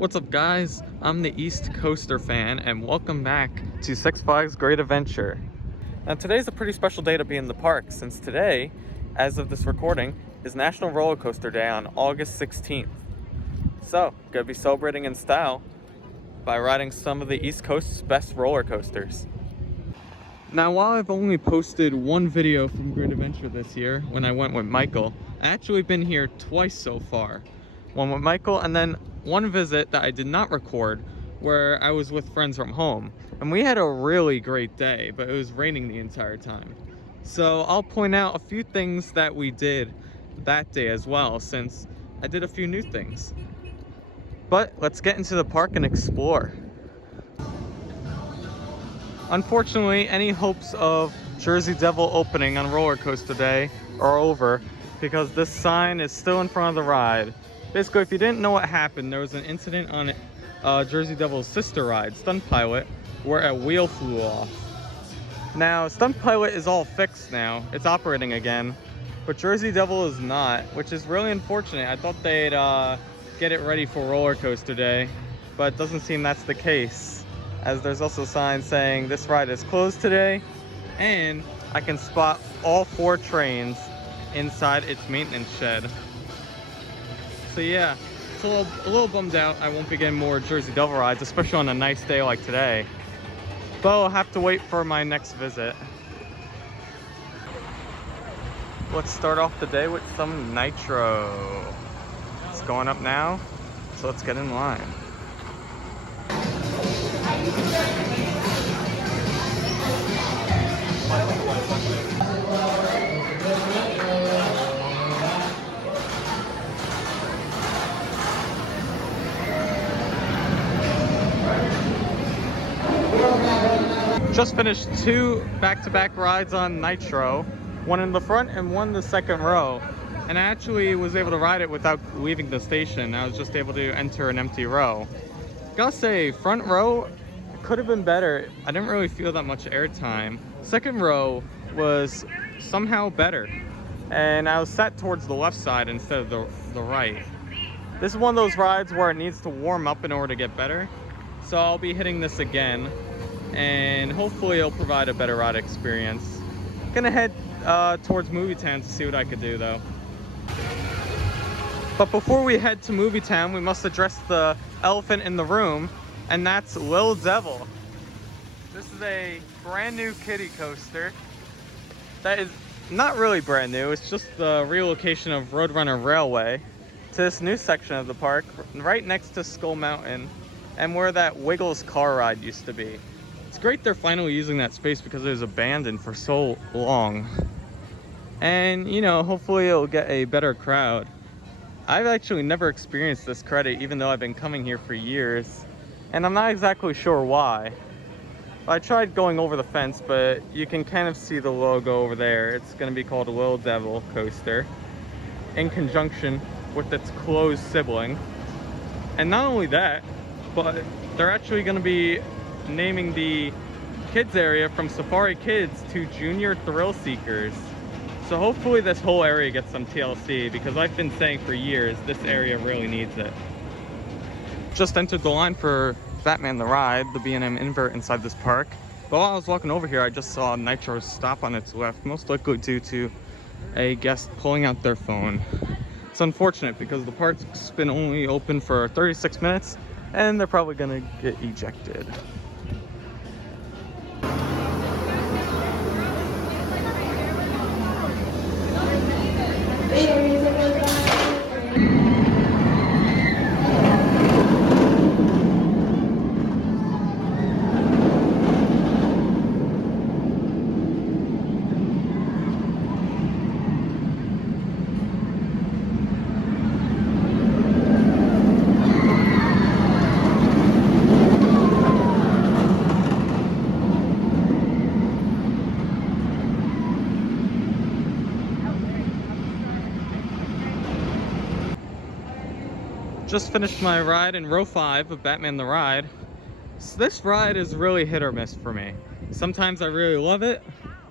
What's up, guys? I'm the East Coaster fan, and welcome back to Six Flags Great Adventure. Now, today's a pretty special day to be in the park, since today, as of this recording, is National Roller Coaster Day on August 16th. So, gonna be celebrating in style by riding some of the East Coast's best roller coasters. Now, while I've only posted one video from Great Adventure this year, when I went with Michael, I've actually been here twice so far. One with Michael, and then one visit that I did not record where I was with friends from home. And we had a really great day, but it was raining the entire time. So I'll point out a few things that we did that day as well, since I did a few new things. But let's get into the park and explore. Unfortunately, any hopes of Jersey Devil opening on Roller Coaster Day are over because this sign is still in front of the ride. Basically, if you didn't know what happened, there was an incident on Jersey Devil's sister ride, Stunt Pilot, where a wheel flew off. Now, Stunt Pilot is all fixed now. It's operating again, but Jersey Devil is not, which is really unfortunate. I thought they'd get it ready for Roller Coaster Day, but it doesn't seem that's the case, as there's also signs saying this ride is closed today, and I can spot all 4 trains inside its maintenance shed. So yeah, it's a little bummed out I won't be getting more Jersey Devil rides, especially on a nice day like today. But I'll have to wait for my next visit. Let's start off the day with some Nitro. It's going up now, so let's get in line. Just finished 2 back-to-back rides on Nitro, one in the front and one in the second row. And I actually was able to ride it without leaving the station. I was just able to enter an empty row. Gotta say, front row could have been better. I didn't really feel that much airtime. Second row was somehow better, and I was sat towards the left side instead of the right. This is one of those rides where it needs to warm up in order to get better, so I'll be hitting this again, and hopefully it'll provide a better ride experience. Gonna head towards Movie Town to see what I could do though. But before we head to Movie Town, we must address the elephant in the room, and that's Lil Devil. This is a brand new kiddie coaster that is not really brand new. It's just the relocation of Roadrunner Railway to this new section of the park right next to Skull Mountain, and where that Wiggles car ride used to be. It's great they're finally using that space because it was abandoned for so long. And, you know, hopefully it'll get a better crowd. I've actually never experienced this credit, even though I've been coming here for years. And I'm not exactly sure why. I tried going over the fence, but you can kind of see the logo over there. It's going to be called Lil Devil Coaster, in conjunction with its closed sibling. And not only that, but they're actually going to be naming the kids area from Safari Kids to Junior Thrill Seekers. So hopefully this whole area gets some TLC, because I've been saying for years this area really needs it. Just entered the line for Batman the Ride, the B&M invert inside this park. But while I was walking over here, I just saw Nitro stop on its left, most likely due to a guest pulling out their phone. It's unfortunate because the park's been only open for 36 minutes and they're probably gonna get ejected. Just finished my ride in row 5 of Batman the Ride. So this ride is really hit or miss for me. Sometimes I really love it,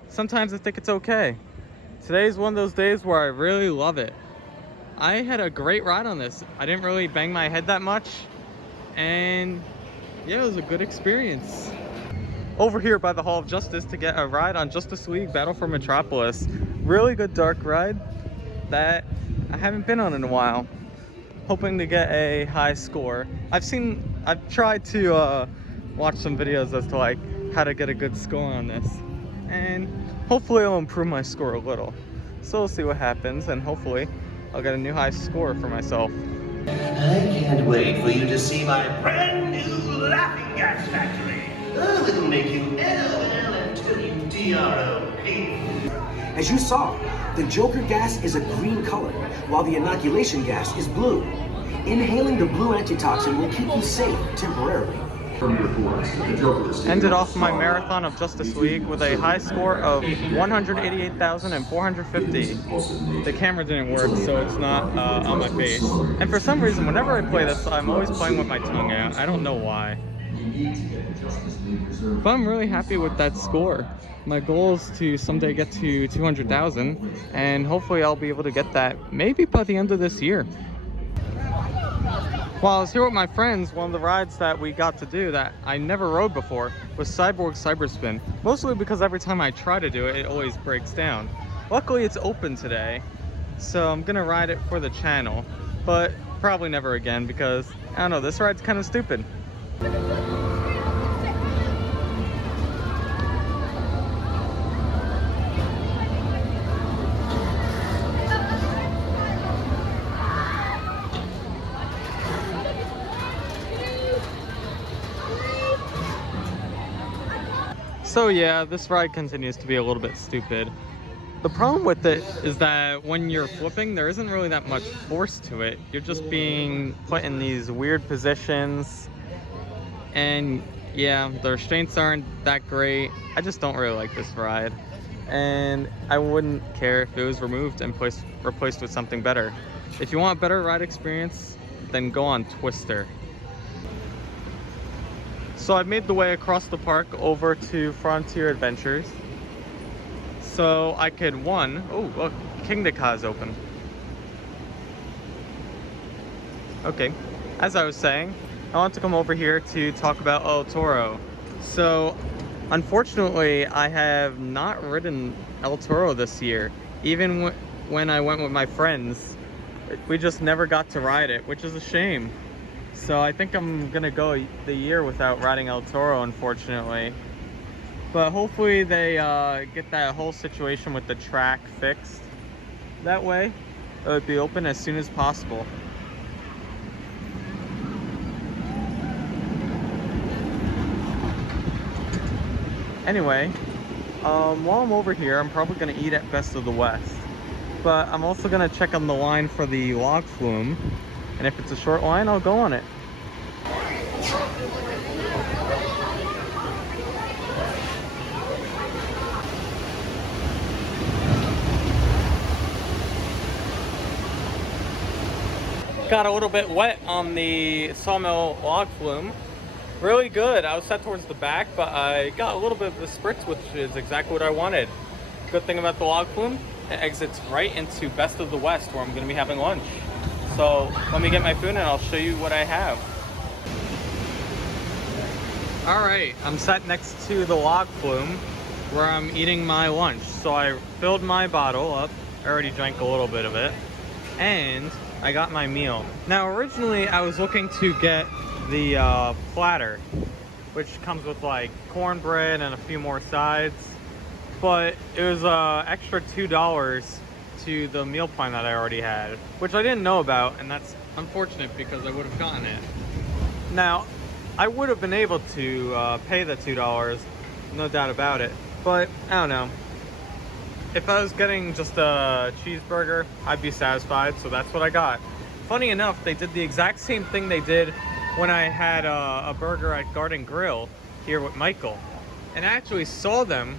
sometimes I think it's okay. Today's one of those days where I really love it. I had a great ride on this. I didn't really bang my head that much. and yeah, it was a good experience. Over here by the Hall of Justice to get a ride on Justice League Battle for Metropolis. Really good dark ride that I haven't been on in a while. Hoping to get a high score. I've tried to watch some videos as to like how to get a good score on this, and hopefully I'll improve my score a little. So we'll see what happens, and hopefully I'll get a new high score for myself. I can't wait for you to see my brand new laughing gas factory. Oh, it'll make you LOL until you DRO painfully. As you saw, the Joker gas is a green color, while the inoculation gas is blue. Inhaling the blue antitoxin will keep you safe temporarily. Ended off my marathon of Justice League with a high score of 188,450. The camera didn't work, so it's not on my face. And for some reason, whenever I play this, I'm always playing with my tongue out. I don't know why. But I'm really happy with that score. My goal is to someday get to 200,000, and hopefully I'll be able to get that maybe by the end of this year. While I was here with my friends, one of the rides that we got to do that I never rode before was Cyborg Cyberspin. Mostly because every time I try to do it, it always breaks down. Luckily it's open today, so I'm gonna ride it for the channel, but probably never again because, I don't know, this ride's kind of stupid. So yeah, this ride continues to be a little bit stupid. The problem with it is that when you're flipping, there isn't really that much force to it. You're just being put in these weird positions. And yeah, the restraints aren't that great. I just don't really like this ride. And I wouldn't care if it was removed and replaced with something better. If you want a better ride experience, then go on Twister. So I've made the way across the park over to Frontier Adventures. So I could, oh look, Kingda Ka is open. Okay, as I was saying, I want to come over here to talk about El Toro. So unfortunately, I have not ridden El Toro this year. Even when I went with my friends, we just never got to ride it, which is a shame. So I think I'm gonna go the year without riding El Toro, unfortunately. But hopefully they get that whole situation with the track fixed. That way, it would be open as soon as possible. Anyway, while I'm over here, I'm probably gonna eat at Best of the West. But I'm also gonna check on the line for the log flume. And if it's a short line, I'll go on it. Got a little bit wet on the Sawmill log flume. Really good. I was set towards the back, but I got a little bit of the spritz, which is exactly what I wanted. Good thing about the log flume, it exits right into Best of the West, where I'm gonna be having lunch. So let me get my food and I'll show you what I have. All right, I'm sat next to the log flume where I'm eating my lunch. So I filled my bottle up. I already drank a little bit of it. And I got my meal. Now originally I was looking to get the platter, which comes with like cornbread and a few more sides. But it was extra $2 to the meal plan that I already had, which I didn't know about, and that's unfortunate because I would have gotten it. Now, I would have been able to pay the $2, no doubt about it, but I don't know. If I was getting just a cheeseburger, I'd be satisfied, so that's what I got. Funny enough, they did the exact same thing they did when I had a burger at Garden Grill here with Michael. And I actually saw them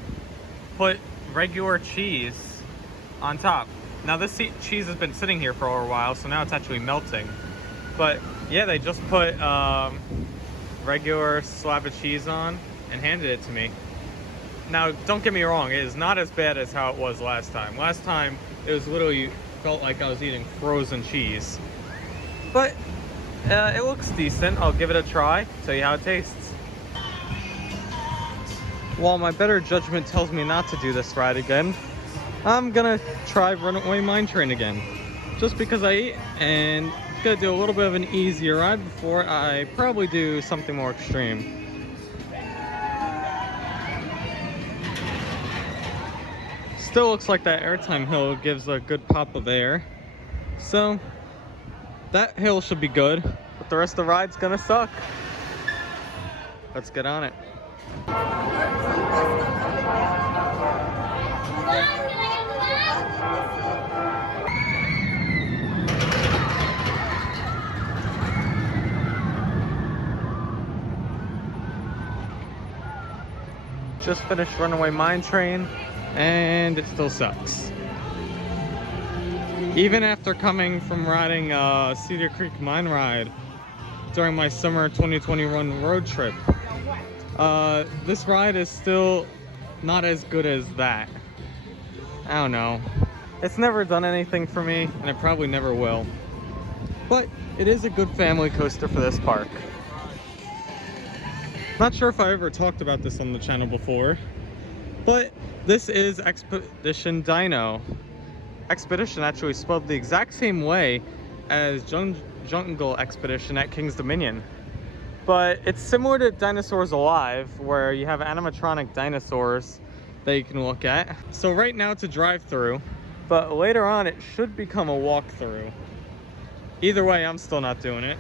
put regular cheese on top. Now this cheese has been sitting here for a while, so now it's actually melting. But yeah, they just put regular slab of cheese on and handed it to me. Now don't get me wrong, it is not as bad as how it was last time. Last time it was literally felt like I was eating frozen cheese. But It looks decent. I'll give it a try, tell you how it tastes. While my better judgment tells me not to do this ride again, I'm gonna try Runaway Mine Train again. Just because I ate, and gonna do a little bit of an easier ride before I probably do something more extreme. Still looks like that airtime hill gives a good pop of air. So that hill should be good, but the rest of the ride's gonna suck. Let's get on it. Just finished Runaway Mine Train, and it still sucks. Even after coming from riding Cedar Creek Mine Ride during my summer 2021 road trip, this ride is still not as good as that. I don't know. It's never done anything for me, and it probably never will. But it is a good family coaster for this park. Not sure if I ever talked about this on the channel before, but this is Expedition Dino. Expedition actually spelled the exact same way as Jungle Expedition at King's Dominion. But it's similar to Dinosaurs Alive, where you have animatronic dinosaurs that you can look at. So right now it's a drive-through, but later on it should become a walk-through. Either way, I'm still not doing it.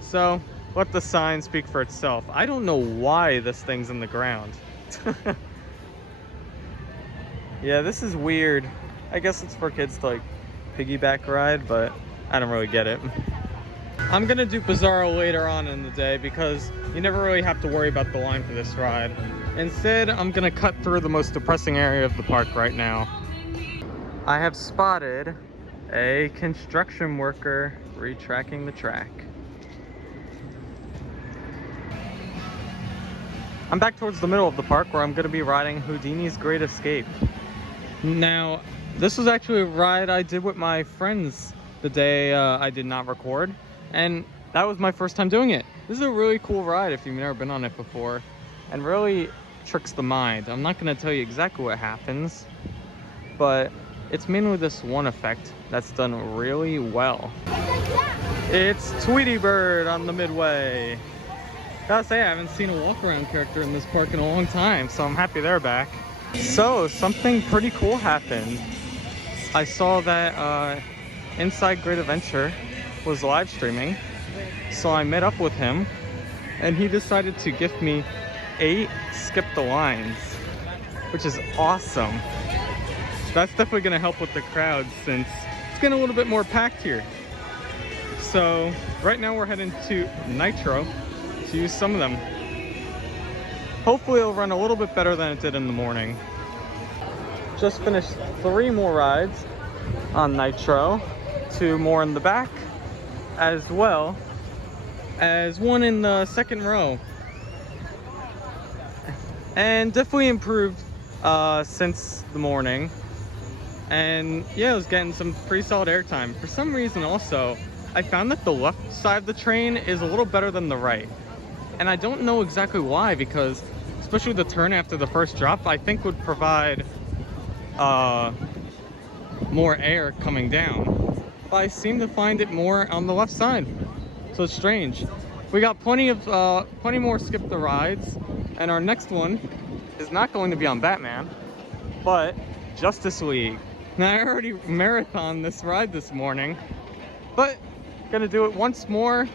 So let the sign speak for itself. I don't know why this thing's in the ground. Yeah, this is weird. I guess it's for kids to like piggyback ride, but I don't really get it. I'm gonna do Bizarro later on in the day because you never really have to worry about the line for this ride. Instead, I'm gonna cut through the most depressing area of the park right now. I have spotted a construction worker retracking the track. I'm back towards the middle of the park where I'm gonna be riding Houdini's Great Escape. Now, this was actually a ride I did with my friends the day I did not record, and that was my first time doing it. This is a really cool ride if you've never been on it before, and really tricks the mind. I'm not gonna tell you exactly what happens, but it's mainly this one effect that's done really well. It's Tweety Bird on the Midway. Gotta say, I haven't seen a walk-around character in this park in a long time, so I'm happy they're back. So, something pretty cool happened. I saw that Inside Great Adventure was live streaming, so I met up with him, and he decided to gift me 8 Skip the Lines, which is awesome. That's definitely gonna help with the crowd since it's getting a little bit more packed here. So, right now we're heading to Nitro to use some of them. Hopefully it'll run a little bit better than it did in the morning. Just finished 3 more rides on Nitro, 2 more in the back, as well as 1 in the second row. And definitely improved since the morning. And yeah, I was getting some pretty solid airtime. For some reason also, I found that the left side of the train is a little better than the right. And I don't know exactly why, because especially the turn after the first drop, I think would provide more air coming down. But I seem to find it more on the left side. So it's strange. We got plenty more Skip the Rides, and our next one is not going to be on Batman, but Justice League. Now I already marathoned this ride this morning, but gonna do it once more,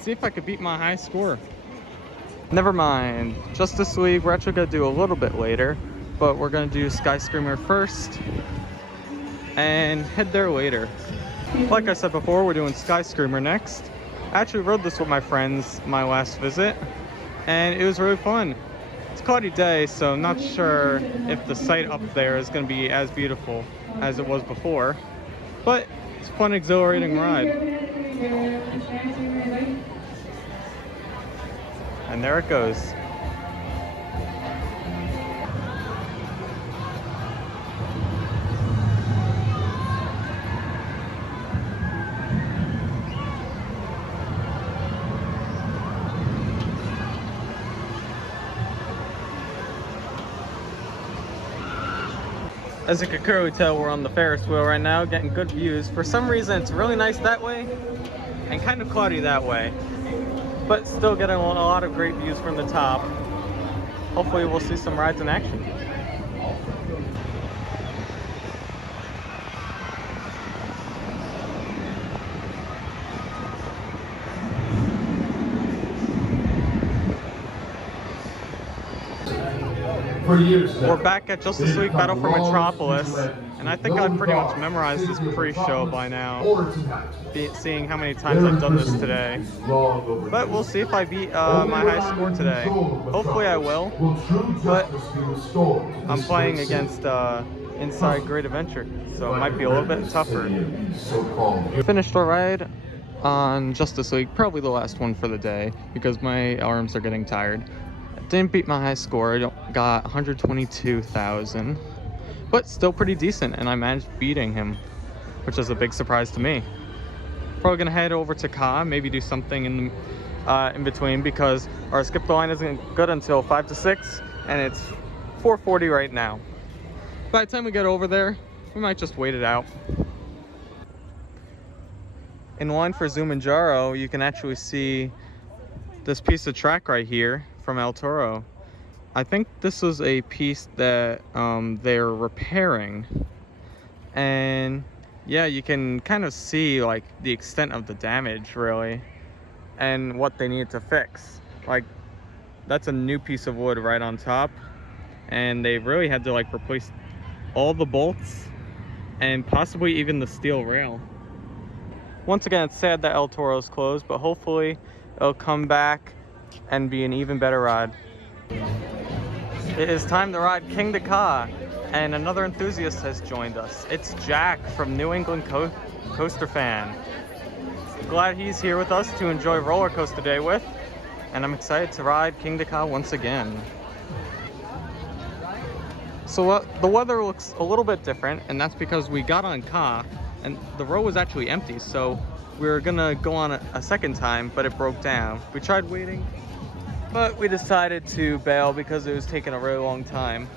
see if I could beat my high score. Never mind, Justice League we're actually gonna do a little bit later, but we're gonna do Sky Screamer first and head there later. Like I said before, we're doing Sky Screamer next. I actually rode this with my friends my last visit, and it was really fun. It's a cloudy day, so I'm not sure if the sight up there is going to be as beautiful as it was before, but it's a fun, exhilarating ride. And there it goes. As you can clearly tell, we're on the Ferris wheel right now, getting good views. For some reason, it's really nice that way and kind of cloudy that way, but still getting a lot of great views from the top. Hopefully we'll see some rides in action. We're back at Justice League Battle for Metropolis, and I think I've pretty much memorized this pre-show by now, seeing how many times I've done this today. But we'll see if I beat my high score today. Hopefully I will, but I'm playing against Inside Great Adventure, so it might be a little bit tougher. Finished our ride on Justice League, probably the last one for the day, because my arms are getting tired. Didn't beat my high score, I got 122,000, but still pretty decent, and I managed beating him, which is a big surprise to me. Probably gonna head over to Ka, maybe do something in between, because our skip the line isn't good until 5 to 6, and it's 4:40 right now. By the time we get over there, we might just wait it out. In line for Zumanjaro, you can actually see this piece of track right here from El Toro. I think this was a piece that they're repairing, and yeah, you can kind of see like the extent of the damage really and what they need to fix. Like, that's a new piece of wood right on top, and they really had to like replace all the bolts and possibly even the steel rail. Once again, it's sad that El Toro's closed, but hopefully it'll come back and be an even better ride. It is time to ride Kingda Ka, and another enthusiast has joined us. It's Jack from New England Coaster Fan. Glad he's here with us to enjoy Roller Coaster Day with, and I'm excited to ride Kingda Ka once again. So the weather looks a little bit different, and that's because we got on Ka and the row was actually empty, so we were gonna go on a second time, but it broke down. We tried waiting, but we decided to bail because it was taking a really long time.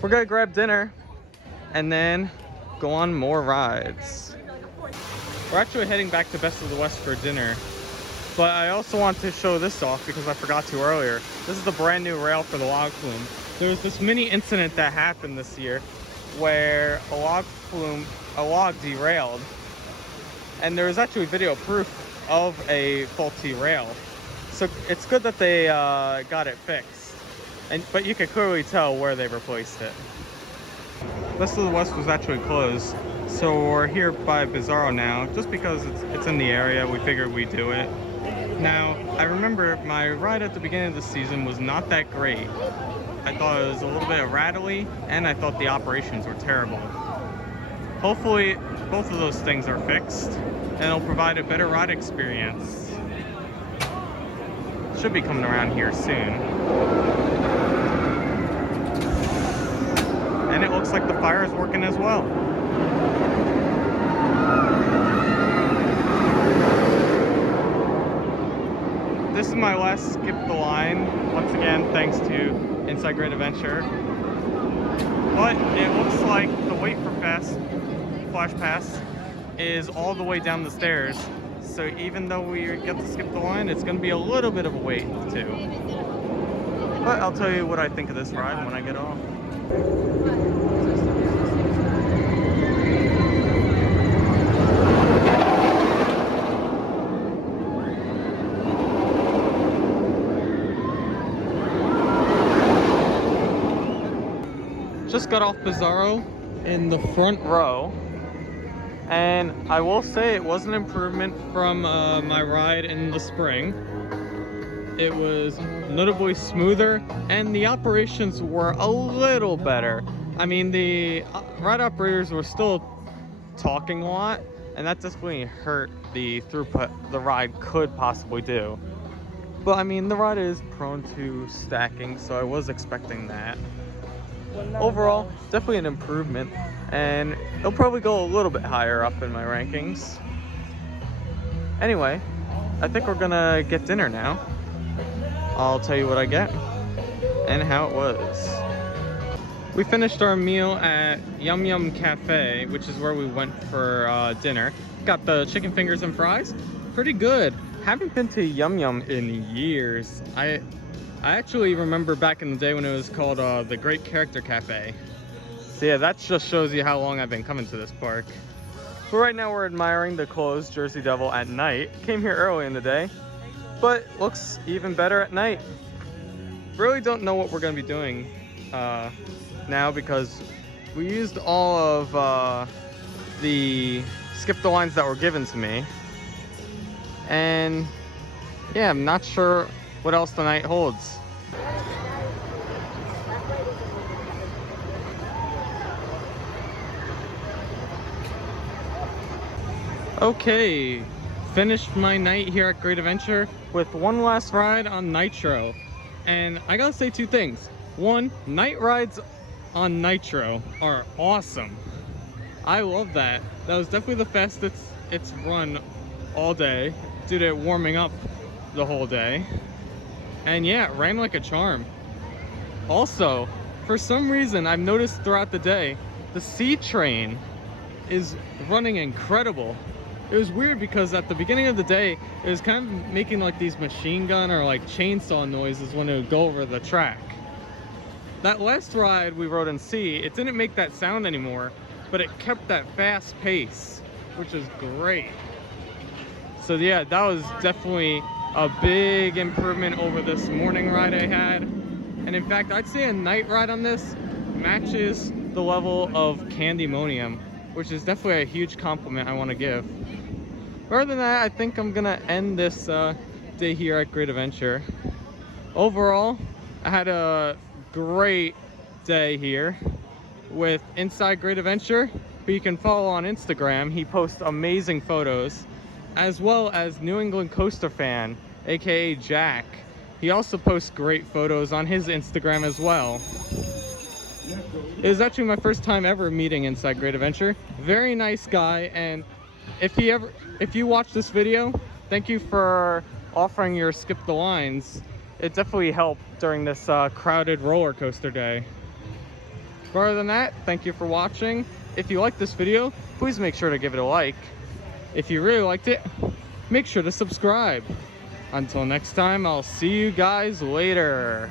We're gonna grab dinner and then go on more rides. We're actually heading back to Best of the West for dinner, but I also want to show this off because I forgot to earlier. This is the brand new rail for the log flume. There was this mini incident that happened this year where a log derailed, and there was actually video proof of a faulty rail. So it's good that they got it fixed, but you can clearly tell where they replaced it. Best of the West was actually closed, so we're here by Bizarro now, just because it's in the area. We figured we'd do it. Now, I remember my ride at the beginning of the season was not that great. I thought it was a little bit rattly, and I thought the operations were terrible. Hopefully, both of those things are fixed, and it'll provide a better ride experience. Should be coming around here soon. And it looks like the fire is working as well. This is my last skip the line. Once again, thanks to Inside Great Adventure. But it looks like the wait for Flash Pass is all the way down the stairs. So even though we get to skip the line, it's going to be a little bit of a wait too. But I'll tell you what I think of this ride when I get off. Just got off Bizarro in the front row, and I will say it was an improvement from my ride in the spring. It was notably smoother, and the operations were a little better. I mean, the ride operators were still talking a lot, and that definitely hurt the throughput the ride could possibly do. But I mean, the ride is prone to stacking, so I was expecting that. Overall, definitely an improvement, and it'll probably go a little bit higher up in my rankings. Anyway, I think we're gonna get dinner now. I'll tell you what I get and how it was. We finished our meal at Yum Yum Cafe, which is where we went for dinner. Got the chicken fingers and fries. Pretty good. Haven't been to Yum Yum in years. I actually remember back in the day when it was called the Great Character Cafe. So yeah, that just shows you how long I've been coming to this park. But right now we're admiring the closed Jersey Devil at night. Came here early in the day, but looks even better at night. Really don't know what we're gonna be doing now because we used all of the skip the lines that were given to me. And yeah, I'm not sure what else the night holds. Okay, finished my night here at Great Adventure with one last ride on Nitro. And I gotta say two things. One, night rides on Nitro are awesome. I love that. That was definitely the fastest it's run all day due to it warming up the whole day. And yeah, it ran like a charm. Also, for some reason I've noticed throughout the day, the C train is running incredible. It was weird because at the beginning of the day, it was kind of making like these machine gun or like chainsaw noises when it would go over the track. That last ride we rode in C, it didn't make that sound anymore, but it kept that fast pace, which is great. So yeah, that was definitely a big improvement over this morning ride I had. And in fact, I'd say a night ride on this matches the level of Candymonium, which is definitely a huge compliment I want to give. Other than that, I think I'm gonna end this day here at Great Adventure. Overall, I had a great day here with Inside Great Adventure, who you can follow on Instagram. He posts amazing photos, as well as New England Coaster Fan, aka Jack. He also posts great photos on his Instagram as well. It was actually my first time ever meeting Inside Great Adventure. Very nice guy, and if you watch this video, thank you for offering your skip the lines. It definitely helped during this crowded roller coaster day. But other than that, thank you for watching. If you liked this video, please make sure to give it a like. If you really liked it, make sure to subscribe. Until next time, I'll see you guys later.